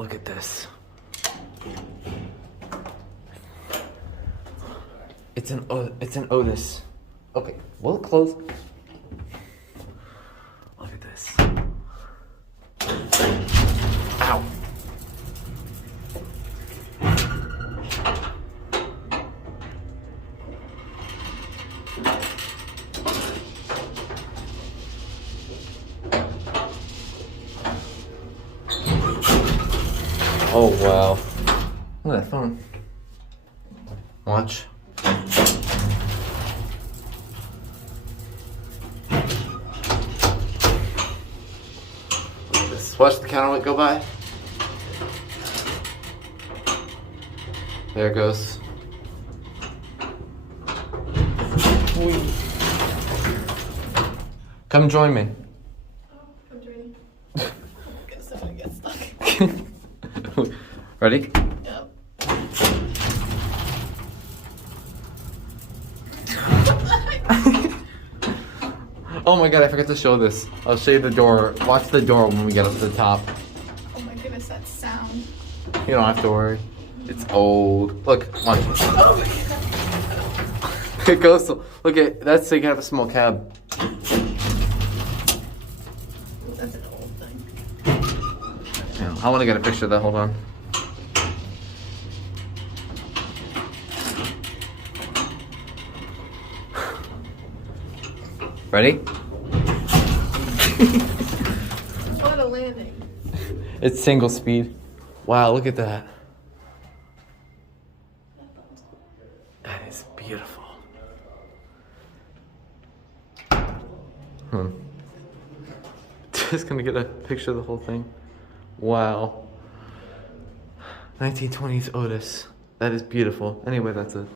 Look at this. It's an Otis. Okay, well, close. Look at this. Ow. Oh wow. Look at that phone. Watch. Look at this. Watch the counterweight go by. There it goes. Whee. Come join me. I'm joining. I guess I'm gonna get stuck. Ready? Yep. Oh my god, I forgot to show this. I'll show you the door. Watch the door when we get up to the top. Oh my goodness, that sound. You don't have to worry. It's old. Look, watch. Oh my god. It goes to, look at that's so you can have a small cab. That's an old thing. Yeah, I want to get a picture of that. Hold on. Ready? What a landing. It's single speed. Wow, look at that. That is beautiful. Just gonna get a picture of the whole thing. Wow. 1920s Otis. That is beautiful. Anyway, that's it.